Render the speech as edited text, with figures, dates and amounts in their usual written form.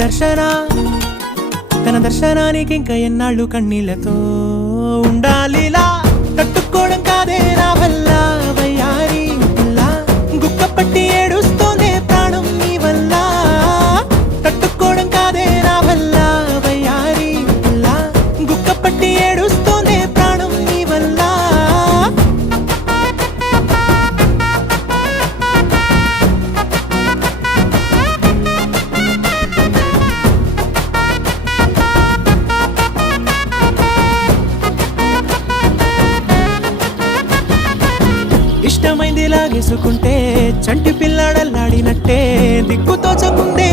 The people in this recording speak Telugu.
దర్శన తన దర్శనానికి ఇంకా ఎన్నాళ్ళు కన్నీళ్లతో ఉండాలిలా తట్టుకోవడం కాదే నా వల్ల వయ్యారి పిల్ల గుక్క పట్టి ఏడుస్తోందే ప్రాణం నీ వల్ల తట్టుకోవడం కాదే నా వల్ల వయ్యారి పిల్ల గుక్క పట్టి ఏడుస్తోందే ప్రాణం నీ వల్ల ఇష్టమైంది లాగేసుకుంటే చంటి పిల్లాడల్లాడినట్టే దిక్కుతోచకుండే